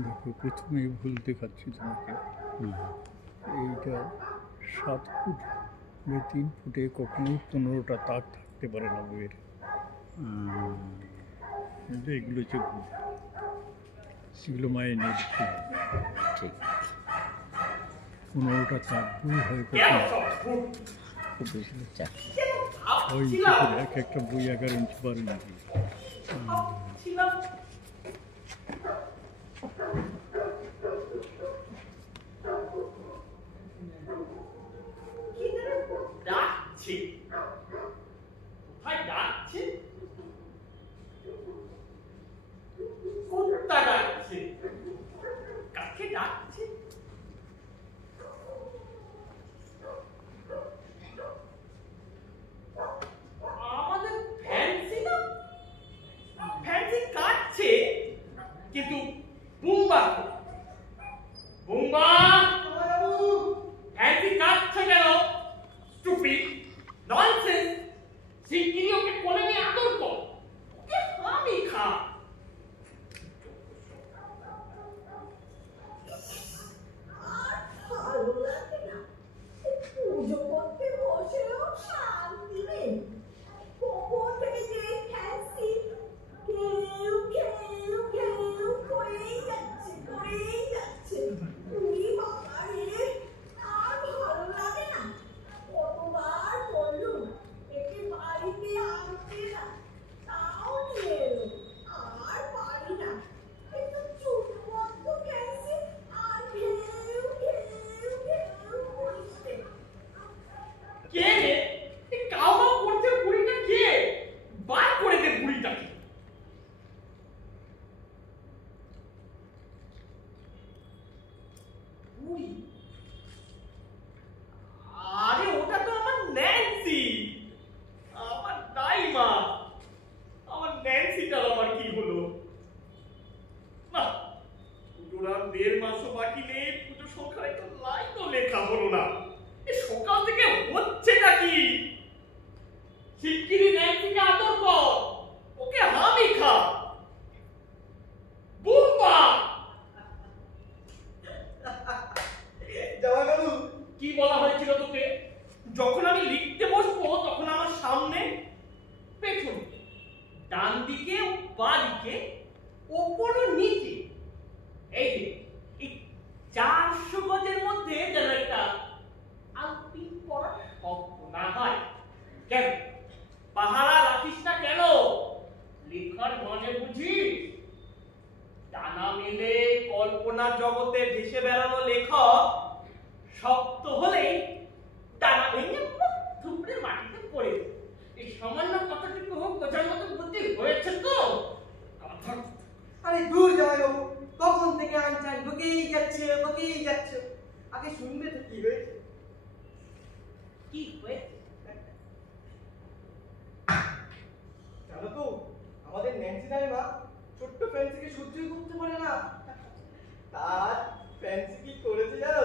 দেখো, প্রথমেই ভুল দেখাচ্ছি তোমাকে। এইটা 7 ফুট 3 ফুটে কখনোই 15টা তাক থাকতে পারে না বইয়ের। এগুলো হচ্ছে ভুল, এগুলো মায়ের নেই। ঠিক 15টা তাক বই হয় কখনো 6 ইঞ্চি করে, এক একটা বই 11 ইঞ্চি 12 ইঞ্চি। কিন্তু বুম্বা বুম্বা ফ্যান্সি কাটছে কেন? Stupid nonsense. শিগগিরই ওকে কোলে নিয়ে আদর কর, ওকে আমি খা। কি বলা হয়েছিল তোকে? যখন আমি লিখতে বসবো তখন আমার সামনে, পেছনে, ডান দিকে ও বাঁ দিকে, ওপর ও নিচে, এই যে এই 400 গজের মধ্যে যেন একটা আলপিন পড়া শব্দ না হয়। কেন পাহারা রাখিস না কেন? লেখার মানে বুঝিস? ডানা মেলে কল্পনার জগতে ভেসে বেড়ানো লেখক শক্ত হলেই ডানা ভেঙে থুবড়ে মাটিতে পড়ে। এই সামান্য কথাটুকু বোঝার মতো বুদ্ধি হয়েছে তো? আরে দূর জামাইবাবু, কখন থেকে আনচান বকেই যাচ্ছে বকেই যাচ্ছে। আগে শুনবে তো কি হয়েছে। কি হয়েছে জানো তো, আমাদের ন্যান্সি দাইমা ছোট্ট ফ্যান্সিকে সহ্যই করতে পারে না। তার ফ্যান্সি কি করেছে জানো?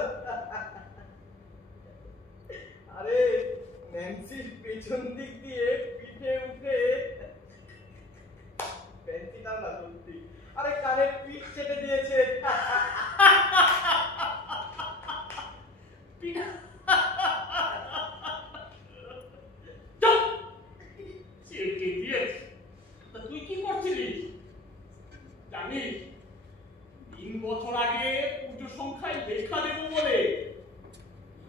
আরে ন্যান্সির পেছন দিক দিয়ে পিঠে উঠে, ফ্যান্সিটা না সত্যি, আরে কানের পিঠ চেপে দিয়েছে। তুই কি করছিলিস জানিস? 3 বছর আগে পুজো সংখ্যায় লেখা দেবো বলে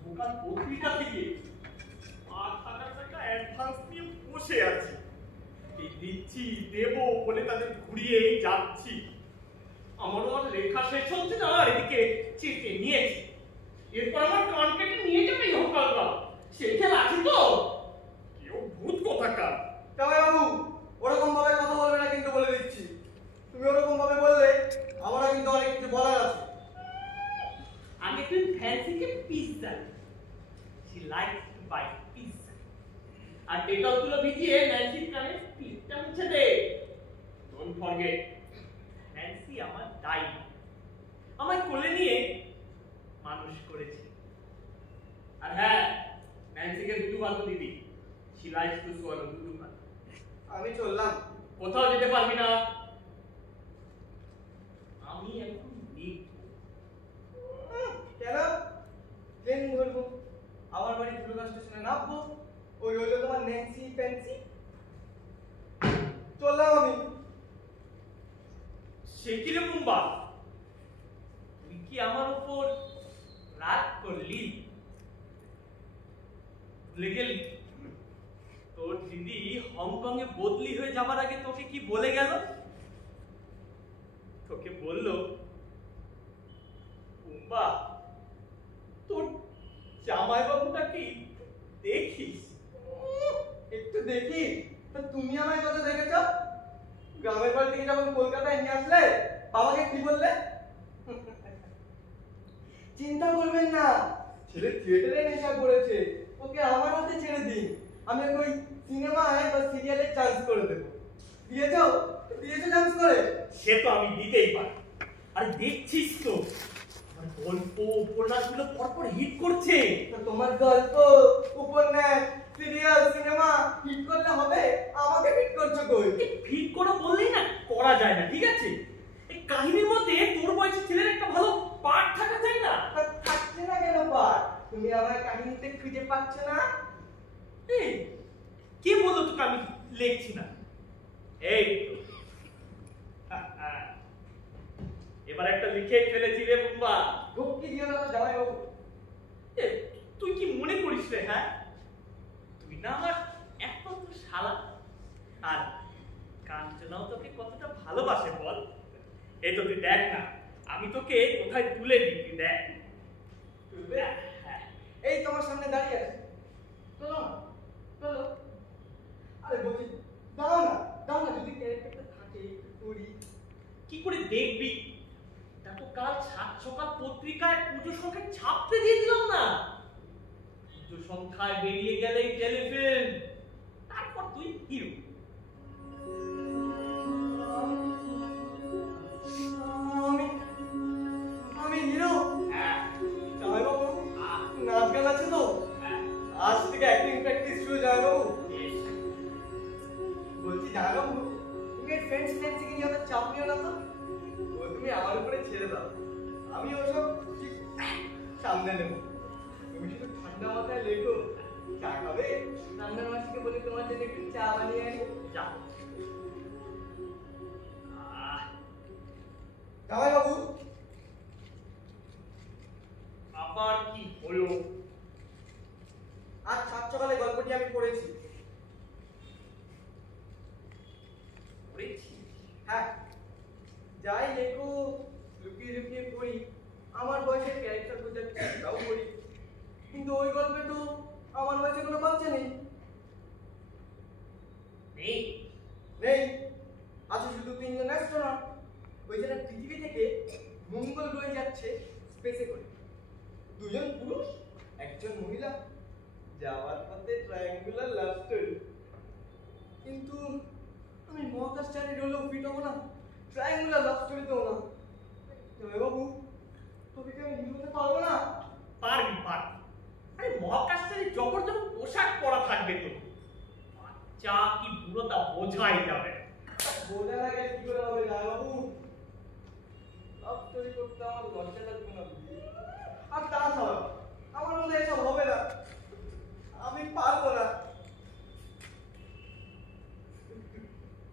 দোকান পত্রিকা থেকে 8,000 টাকা অ্যাডভান্স নিয়ে বসে আছি। দিচ্ছি দেবো বলে তাদের ঘুরিয়েই যাচ্ছি। আমারও আর লেখা শেষ হচ্ছে না, এদিকে চেপে নিয়েছি। এরপর আমার কন্ট্রাক্টে নিয়ে যাবে হোকালরা, সে খেলা আছে তো? কেউ ভূত কোথাকার। জামাইবাবু ওরকম ভাবে কথা বলবে না কিন্তু, বলে দিচ্ছি। তুমি ওরকম ভাবে বললে আমারও কিন্তু অনেক কিছু বলার আছে। আগে তুই ফ্যান্সিকে pizza, she likes to buy pizza, আর ডেটল গুলো ভিজিয়ে ন্যান্সির কানে পিঠটা মুছে দে। ডোন্ট ফরগেট, ন্যান্সি আমার দাই, আমায় কোলে নিয়ে মানুষ করেছে। আর হ্যাঁ, ন্যান্সিকে দুধু ভাত দিবি, she likes to swallow দুধু ভাত। আমি চললাম। কোথাও যেতে পারবি না, আমি এখন সে কি রে মুম্বা, তুই কি আমার উপর রাগ করলি? ভুলে গেলি তোর দিদি হংকং এ বদলি হয়ে যাবার আগে তোকে কি বলে গেল? তোকে বলল, মুম্বা তোর জামাইবাবুটা কি দেখিস? একটু দেখি। তা তুমি আমায় কত দেখেছ? গ্রামের বাড়ি থেকে যখন কলকাতায় নিয়ে আসলে বাবাকে কি বললে? চিন্তা করবেন না, ছেলে থিয়েটারে নেশা করেছে, ওকে আমার হাতে ছেড়ে দিন, আমি ওকে ওই সিনেমায় বা সিরিয়ালে চান্স করে দেবো। দিয়েছো? দিয়েছো চান্স করে? সে তো আমি দিতেই পারি। আর দেখছিস তো আমার গল্প উপন্যাসগুলো পরপর হিট করছে। তা তোমার গল্প, উপন্যাস, সিরিয়াল, সিনেমা হিট করলে হবে? আমাকে হিট করছো কই? হিট করে বললেই না করা যায় না, ঠিক আছে? এই কাহিনীর মধ্যে তোর বয়সী ছেলের একটা ভালো পার্ট থাকা চাই না? তা থাকছে না কেন পার? তুমি আমার কাহিনীতে খুঁজে পাচ্ছ না? এই কে বললো তোকে আমি লিখছি না? এই তো। এবার একটা লিখে ফেলেছি রে বুম্বা। ঢুকি দিও না তো জামাইবাবু। এ, তুই কি মনে করিস রে? হ্যাঁ, তুই না আমার একমাত্র শালা, আর কাঞ্চনাও তোকে কতটা ভালোবাসে বল। এই তো তুই দেখ না, আমি তোকে কোথায় তুলে দিই, তুই দেখ। তুলবে? হ্যাঁ, এই তোমার সামনে দাঁড়িয়ে আছে, চলো না, চলো। আরে বলছি দাও না, দাও না, যদি ক্যারেক্টারটা থাকে একটু করি। কি করে দেখবি? দেখো কাল সাত সকাল পত্রিকায় পুজো সংখ্যায় ছাপতে দিয়ে দিলাম না। পুজো সংখ্যায় বেরিয়ে গেলেই টেলিফিল্ম, তারপর তুই হিরো। আমি হিরো? হ্যাঁ, জামাইবাবু আহ, নাচ গান আছে তো? হ্যাঁ, আজ থেকে অ্যাক্টিং প্র্যাকটিস শুরু জামাইবাবু। yes। বলছি জামাইবাবু, তুমি এই ফ্রেন্ডস ফ্রেন্ডসকে নিয়ে অত চাপ নিও না তো। ও তুমি আমার উপরে ছেড়ে দাও, আমি ওসব ঠিক সামনে নেব। তুমি শুধু ঠান্ডা মাথায় লেখো। চা খাবে? রান্নার মাসিকে বলে তোমার জন্য একটু চা বানিয়ে আনি। যা। জামাইবাবু, আবার কি হলো? আজ সাত সকালে গল্পটি আমি পড়েছি। পড়েছিস? হ্যাঁ, যাই লেখো লুকিয়ে লুকিয়ে পড়ি। আমার বয়সের ক্যারেক্টার বোঝার চেষ্টাও করি, কিন্তু ওই গল্পে তো আমার বয়সে কোনো বাচ্চা নেই। নেই? নেই, আছে শুধু তিনজন অ্যাস্ট্রোনট। ওই যারা পৃথিবী থেকে মঙ্গল গ্রহে যাচ্ছে স্পেসে করে। দুজন পুরুষ, একজন মহিলা, যাওয়ার পথে ট্রায়াঙ্গুলার লাভ স্টোরি। কিন্তু আমি মহাকাশচারীর হলেও ফিট হবো না, ট্রায়াঙ্গুলার লাভ স্টোরিতেও না। জয়বাবু, তোকে কি আমি হিরো হতে পারবো না? পারবি, পারবি। আরে মহাকাশচারী জবরদস্ত পোশাক পরা থাকবে তো, বাচ্চা কি বুড়োটা বোঝাই যাবে। বোঝা লাগে কি করে হবে জয়বাবু? লাভ স্টোরি করতে আমার লজ্জা লাগবে না? আর তাছাড়া আমার মধ্যে এসব হবে না, আমি পারবো না।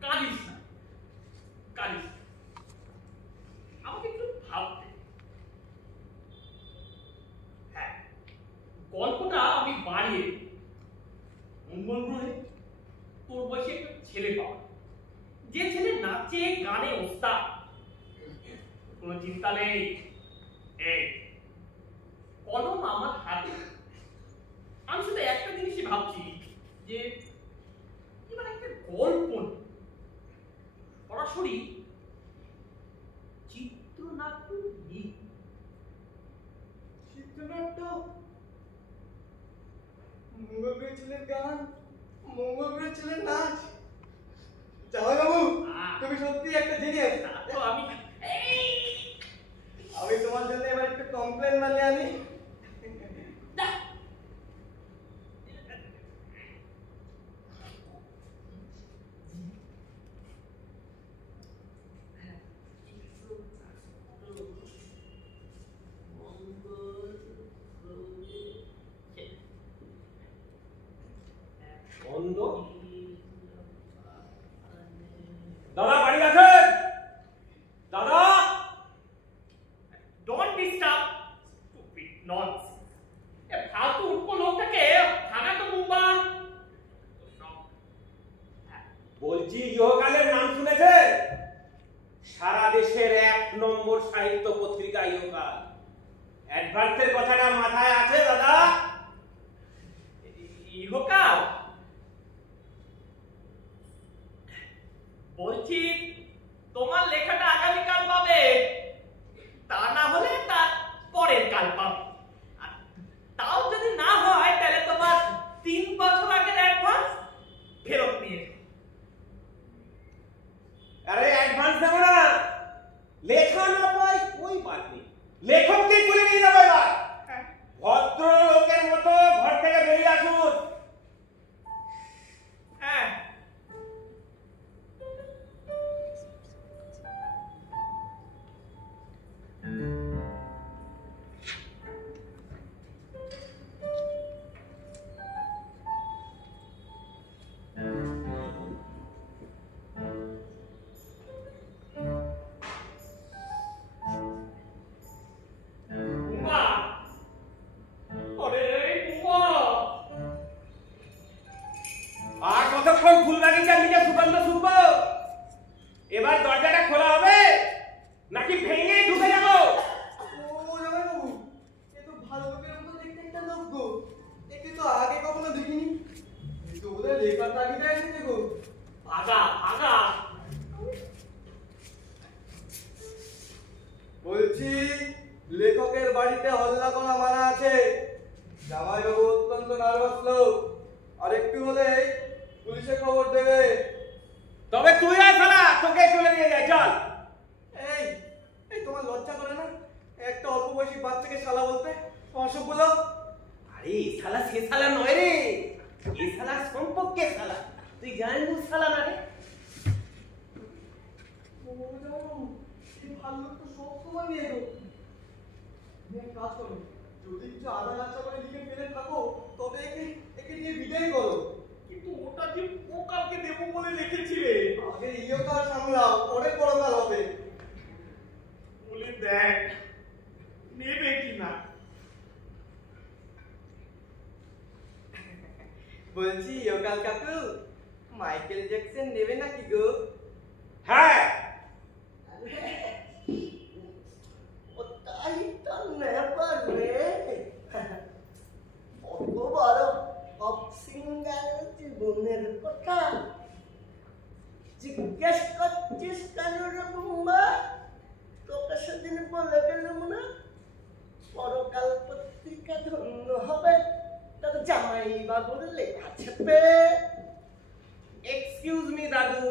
কাঁদিস না, কাঁদিস না। আমাকে একটু ভাবতে। হ্যাঁ, গল্পটা আমি বাড়িয়ে দিই। মঙ্গল গ্রহে তোর বয়সে একটা ছেলে পাওয়া, যে ছেলে নাচে গানে ওস্তাদ। কোনো চিন্তা নেই। এই কলম আমার হাতে। আমি শুধু একটা জিনিসই ভাবছি যে এবার একটা গল্প নিই। সরাসরি চিত্রনাট্য নিই। চিত্রনাট্য? মঙ্গল গ্রহের ছেলের গান, মঙ্গল গ্রহের ছেলের নাচ। জামাইবাবু, তুমি সত্যি একটা জিনিয়াস। তো আমি আমি তোমার জন্য এবার একটু কমপ্লেন বানিয়ে আনি। না, বন্ধ। দাদা বাড়ি আছেন? দাদা নম্বর সাহিত্য পত্রিকা ইহকাল। অ্যাডভান্সের কথাটা মাথায় আছে দাদা? ইহকাল বলছি, তোমার লেখাটা আগামীকাল পাবে, তা না হলে তার পরের কাল পাবে। আর তাও যদি না হয় তাহলে তোমার 3 বছর আগের অ্যাডভান্স ফেরত নিয়ে যাও। আরে অ্যাডভান্স দেবো না, লেখা না পাই কই বাদ নেই, লেখককে তুলে নিয়ে যাবো এবার। ভদ্রলোকের মতো ঘর থেকে বেরিয়ে আসুন। হ্যাঁ, উমা, ওরে উমা, আর কতক্ষণ ফুল বাগিচার নিচে সুগন্ধ শুকবো? এবার দরজাটা খোলা হবে নাকি ভেঙে ঢুকে যাবো? ও জামাইবাবু, এ তো ভালো লোকের মতো দেখতে একটা লোক গো। একে তো আগে কখনো দেখিনি। এ তো ওদের লেখার তাগিদে এসেছে গো। ভাগা ভাগা। বলছি, লেখকের বাড়িতে হল্লা করা মানা আছে। জামাইবাবু অত্যন্ত নার্ভাস লোক, আর একটু হলেই পুলিশে খবর দেবে। তবে তুই আর শালা, তোকে তুলে নিয়ে যাই, চল। এই এই তোমার লজ্জা করে না একটা অল্প বয়সী বাচ্চাকে শালা বলতে? অসভ্য লোক। আরে এই শালা সে শালা নয় রে, এই শালা সম্পর্কে শালা, তুই জানিস শালা না রে? ও জামাইবাবু, এই ভালো লোক তো সবসময় নিয়ে গো। তুমি এক কাজ করো, যদি কিছু আধা লাচ্ছা করে লিখে ফেলে থাকো তবে একে একে দিয়ে বিদায় করো। কিন্তু ওটা যে পোকাকে দেবো বলে লিখেছিলে। আগে ইয়কাল সামলাও, পরে পরকাল হবে। বলে দেখ নেবে কিনা। বলছি ইয়কাল কাকু, মাইকেল জ্যাকসন নেবে নাকি গো? হ্যাঁ, ওটাই তো নেবার রে। অত বড় পপ সিঙ্গারের জীবনের কথা জিজ্ঞেস করছিস কেন রে বুম্বা? তোকে সেদিন বলে গেলাম না, পরকাল পত্রিকা ধন্য হবে তোর জামাই বাবুর লেখা ছেপে। এক্সকিউজ মি দাদু,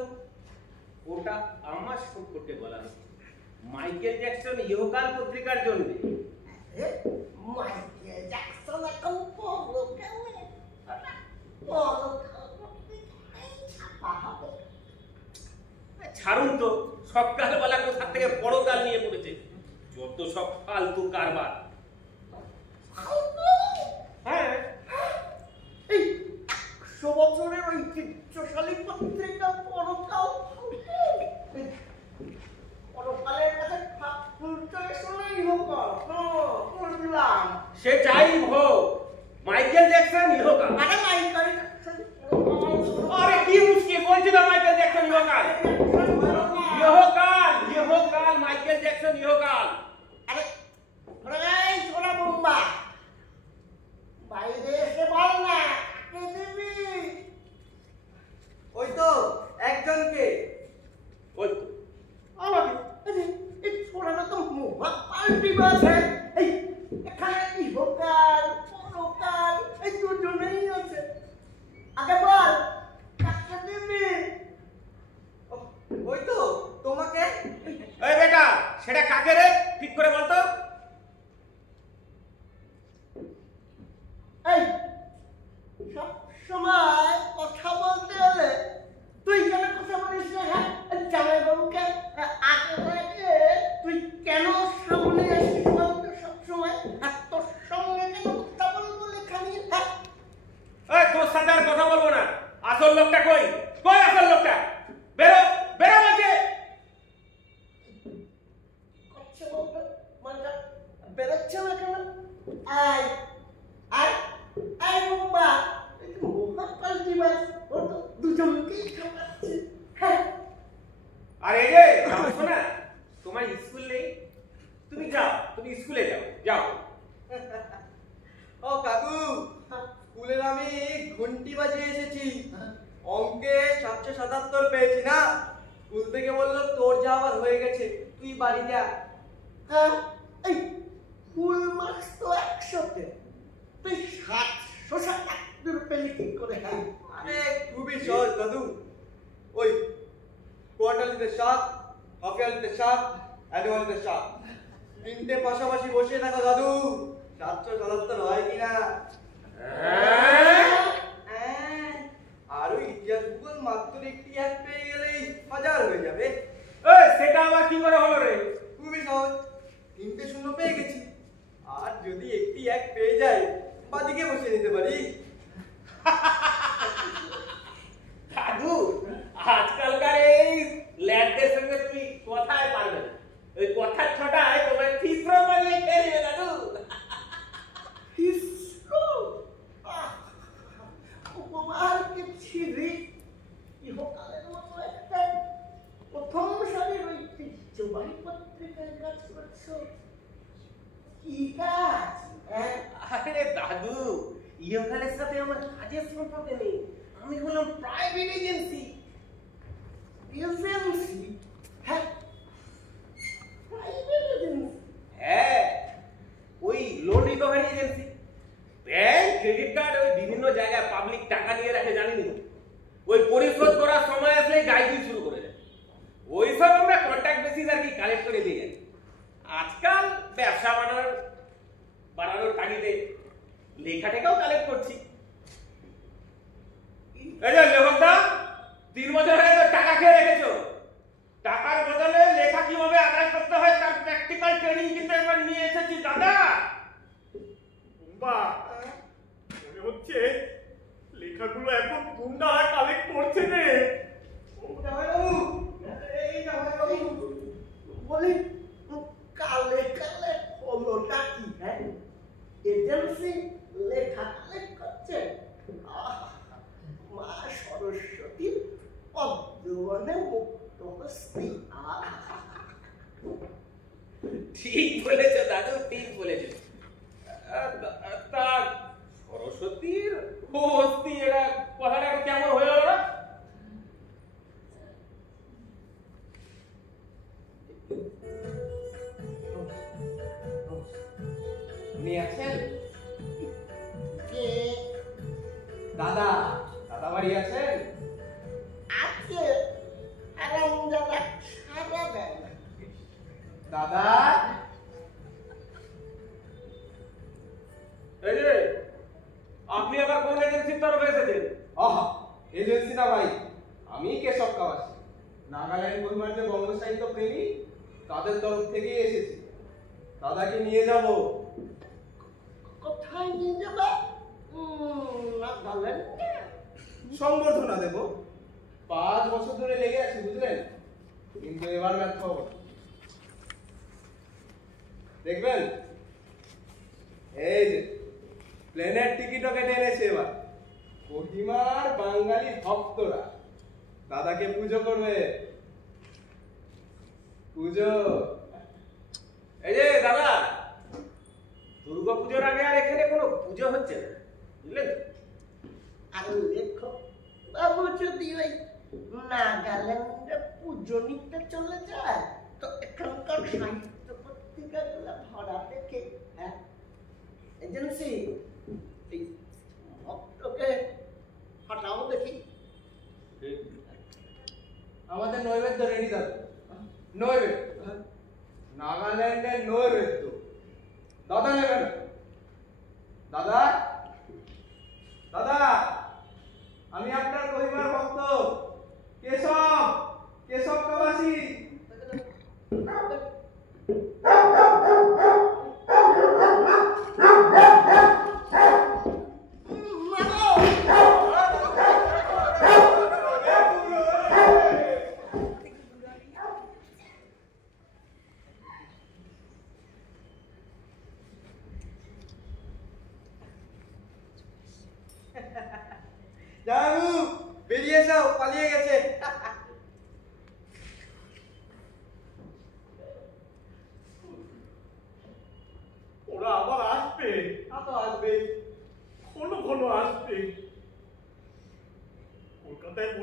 ওটা আমার সম্পর্কে বলা হচ্ছে। মাইকেল জ্যাকসন ইহকাল পত্রিকার জন্য। মাইকেল জ্যাকসন এখন পরকালে পরকাল পত্রিকায় ছাপা হবে। ছাড়ুন তো, সকালবেলা কোথা থেকে পরকাল নিয়ে পড়েছে, যত সব ফালতু কারবার। হ্যাঁ, এই 100 বছরের ঐতিহ্যশালী পত্রিকা পরকাল পরকালের কাছে ফাঁক ফুলতে শোনাই হোক। বুঝলাম। সে যাই হোক, মাইকেল জ্যাকসন ইহকাল। আরে মাইকেল জ্যাকসন আরে কি মুশকিল, বলছি না মাইকেল জ্যাকসন ইহকাল। ইহকাল ইহকাল, মাইকেল জ্যাকসন ইহকাল। আরে এই ছোড়া বোম্বা, বাইরে এসে বল না কে দিবি? ওই তো একজনকে। ওই তো আমাকে এই ছোড়াটা তো মুভা পাল্টি বাজে। এই এখানে ইহকাল পরকাল এই দুজনেই আছে। আগে বল কাকে দিবি? ওই তো তোমাকে। এই বেটা, সেটা কাকে রে, ঠিক করে বলতো। এই সব সময় কথা বলতে হলে তুই কেন কথা বলিস না? হ্যাঁ, জামাইবাবুকে আগে আগে তুই কেন সামনে আসিস বলতো সব সময়? আর তোর সঙ্গে কেন কথা বলবো লেখানি? হ্যাঁ, এই তোর সাথে আর কথা বলবো না। আসল লোকটা কই, কই আসল লোকটা? বেরো বেরো বলছে। করছে বলতো মানে বেরোচ্ছে না কেন? আয় আয় আয় বাবা, মুখা পাল্টি বাজ, ও তো দুজনকেই খাওয়াচ্ছে। হ্যাঁ, আর এই যে শোনা, তোমার স্কুল নেই, তুমি যাও, তুমি স্কুলে যাও, যাও। ও কাকু, স্কুলের আমি ঘন্টি বাজিয়ে এসেছি। অঙ্কে 777 পেয়েছি না, স্কুল থেকে বললো তোর যা আবার হয়ে গেছে, তুই বাড়ি যা। হ্যাঁ, এই ফুল মার্কস তো 100-তে, তুই 777 পেলি কি করে? হ্যাঁ, আরে খুবই সহজ দাদু। ওই কোয়ার্টারলিতে 7, হাফ ইয়ারলিতে 7, অ্যানুয়ালিতে 7, তিনটে পাশাপাশি বসিয়ে থাকো দাদু, 777 হয় কিনা। আর ওই ইতিহাস ভূগোল মাত্র একটি এক পেয়ে গেলেই 1000 হয়ে যাবে। সেটা আবার কি করে হলো রে? খুবই সহজ, 3টে শূন্য পেয়ে গেছি, আর যদি একটি এক পেয়ে যায় বাদিকে বসিয়ে নিতে পারি। দাদু, আজকালকার এই ল্যাডদের সঙ্গে তুমি কথায় পারবে না, ওই কথার ছটায় তোমার চিত্র বানিয়ে খেলবে দাদু। ইসরো, উপমার কি ছিরি, ইহকালের মতো একটা প্রথম সারির ঐতিহ্যবাহী পত্রিকায় কাজ করছো। কি কাজ? আরে দাদু, ইহকালের সাথে আমার কাজের সম্পর্ক নেই, আমি হলাম প্রাইভেট এজেন্সি। এজেন্সি? হ্যাঁ, প্রাইভেট এজেন্সি? হ্যাঁ, ওই loan recovery agency. Bank, credit card, ওই বিভিন্ন জায়গায় পাবলিক টাকা নিয়ে রাখে, জানিনি? ওই পরিশোধ করার সময় আসলে গাইড শুরু করে দেয়। ওইসব আমরা কন্ট্যাক্ট বেসিস আর কি কালেক্ট করে দিয়ে যাই। আজকাল ব্যবসা বাড়ানোর তাগিদে লেখাটাকেও কালেক্ট করছি। এই যে লেখকদা, 3 বছর হয়ে তো টাকা খেয়ে রেখেছো। টাকার বদলে লেখা কিভাবে আদায় করতে হয় তার প্র্যাকটিক্যাল ট্রেনিং কিন্তু একবার নিয়ে এসেছি দাদা। বাহ, মনে হচ্ছে লেখাগুলো এখন গুন্ডা কালেক্ট করছে রে। বলি, কালে কালে হলোটা কি? হ্যাঁ, এজেন্সি লেখা কালেক্ট করছে। মা সরস্বতীর পদ্মবনে মুক্ত হস্তি। ঠিক বলেছো দাদু, ঠিক বলেছো। তা সরস্বতীর হস্তি, এটা কথাটা কেমন হয়ে গেল না? উনি আছেন? কে? দাদা, দাদা বাড়ি আছেন? আছে, আরামদাদা সারা দেয় না। দাদা, এই যে আপনি আবার কোন এজেন্সির তরফে এসেছেন? আহা, এজেন্সি না ভাই, আমি কেশব কাবাসী, নাগাল্যান্ড পরিবার যে বঙ্গ সাহিত্য প্রেমী তাদের তরফ থেকে এসেছি। দাদাকে নিয়ে যাব। কোথায় নিয়ে যাবে? না বলেন না। সংবর্ধনা দেব। 5 বছর ধরে লেগে আছে বুঝলেন, কিন্তু এবার ব্যর্থ হব না। দেখবেন, এই যে প্লেনের টিকিটও কেটে এনেছে এবার। কোহিমার বাঙালি ভক্তরা দাদাকে পুজো করবে। পুজো। এই যে দাদা, দুর্গা পুজোর আগে আর এখানে কোনো পুজো হচ্ছে না, বুঝলেন? আর লেখো বাবু যদি ওই নাগাল্যান্ডে পুজো নিতে চলে যায়, তো এখানকার সাহিত্য পত্রিকাগুলো ভরা দেখে। হ্যাঁ, এজেন্সি এই ভক্তকে হটাও দেখি। আমাদের নৈবেদ্য রেডি দাদা। নৈবেদ্য, নাগাল্যান্ডের নৈবেদ্য দাদা নেবে না। দাদা, দাদা, আমি আপনার কোহিমার ভক্ত কেশব, কেশব কাবাসী। জানু, বেরিয়ে এসো, পালিয়ে গেছে।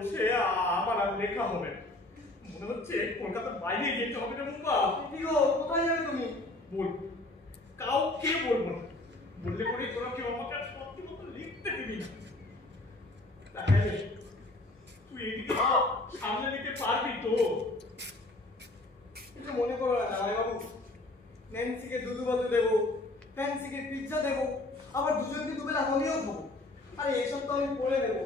বসে আমার আর লেখা হবে না। মনে হচ্ছে কলকাতার বাইরে যেতে হবে না মুম্বা। কি গো, কোথায় যাবে তুমি? বলবো, কাউকে বলবো না। বললে পরে তোরা কেউ আমাকে আর সত্যি মতো লিখতে দিবি না। তাহলে তুই এদিকে সামনে নিতে পারবি তো? কিছু মনে করো না জামাইবাবু, ন্যান্সিকে দুধু ভাত দেবো, ফ্যান্সিকে পিৎজা দেবো, আবার দুজনকে দুবেলা হলেও খাবো। আরে এসব তো আমি করে দেবো।